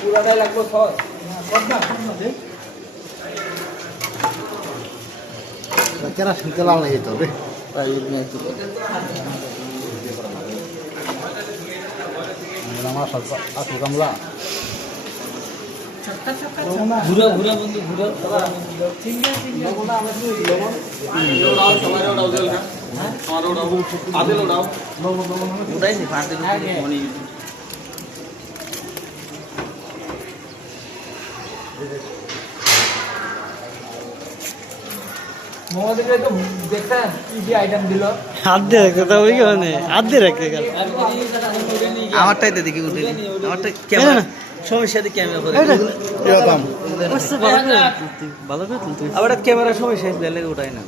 পুরাটাই লাগবে কেনা শুনতে লাল নেই তো রে সব আসল কামলা ঘুরা ঘুরা বন্ধু ঘুরা। উঠাইছি ফাঁদে মনে মোহাম্মদকে তো দেখছেন কি কি আইটেম দিল? হাত দিয়ে রাখতে তো ওই কেমন? হাত দিয়ে রাখতে গেল। আমারটাই তো দেখি উঠে আমারটা ক্যামেরা করে এরকম ভালো করে। তুলতে আবার ক্যামেরা সমস্যা দিলে উঠাই না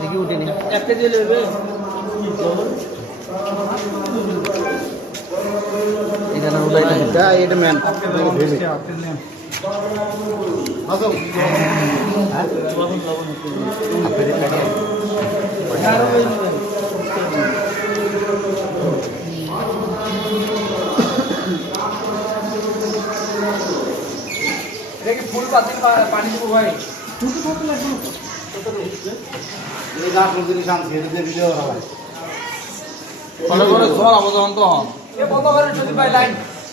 দেখি উঠে নি। একটা দিয়ে নেবে এখানে উঠাই না। এটা এটা ম্যান ফুল পাতিল পানি দিব ভাই এই গাছ জিনিস আনছি এটা দিয়ে করা হয় ভালো করে সর অবদান তো হন এ বন্ধ করে যদি ভাই, লাইন।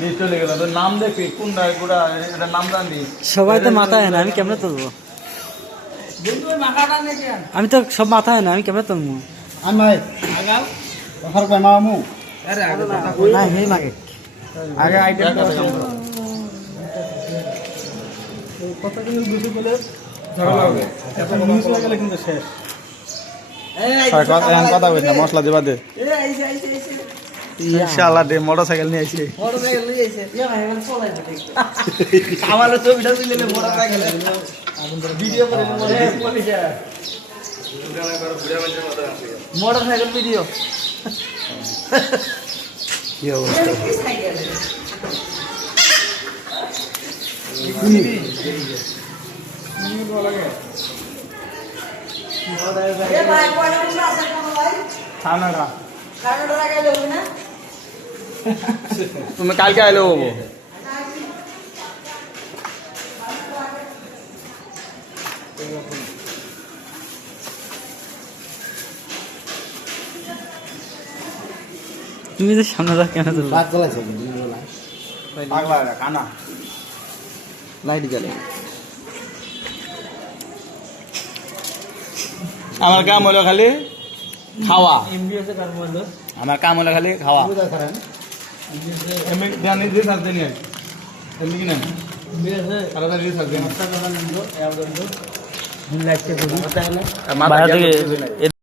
নিয়ে চলে গেল। তোর নাম দেখি কোন গুড়া এটা নাম জানি। সবাই তো মাথায় না আমি কেমনে তুলবো? আমি তো সব মাথায় না আমি কেমনে তুলবো? আন ভাই। ওখানে কয় মামু আরে আগে না হে মাগে। আগে আইটেম কত কিন্তু দুটো বলে ঝগড়া লাগবে এত নিউজ লাগালে কিন্তু শেষ। কথা বলি না মশলা দিবা দে। এই ইনশাআল্লাহ দে মোটরসাইকেল নিয়ে আইছে মোটরসাইকেল নিয়ে আইছে ইয়া ভাই মানে চলাই না আমার ছবিটা তুলে মোটরসাইকেল। ভিডিও করে মোটরসাইকেল ভিডিও। কি অবস্থা? ঠান্ডা তুমি কালকে আইলে হব তুমি তো সামনে রাখ কেমনে তুলবো রাত জ্বলাইছে। পাগলা কানা। লাইট জ্বালে। আমার কাম হলো খালি খাওয়া। আমার কাম হলো খালি খাওয়া। एमए దాని దిస్ అర్థని అది ఎందుకినా అరవై సార్ భారత్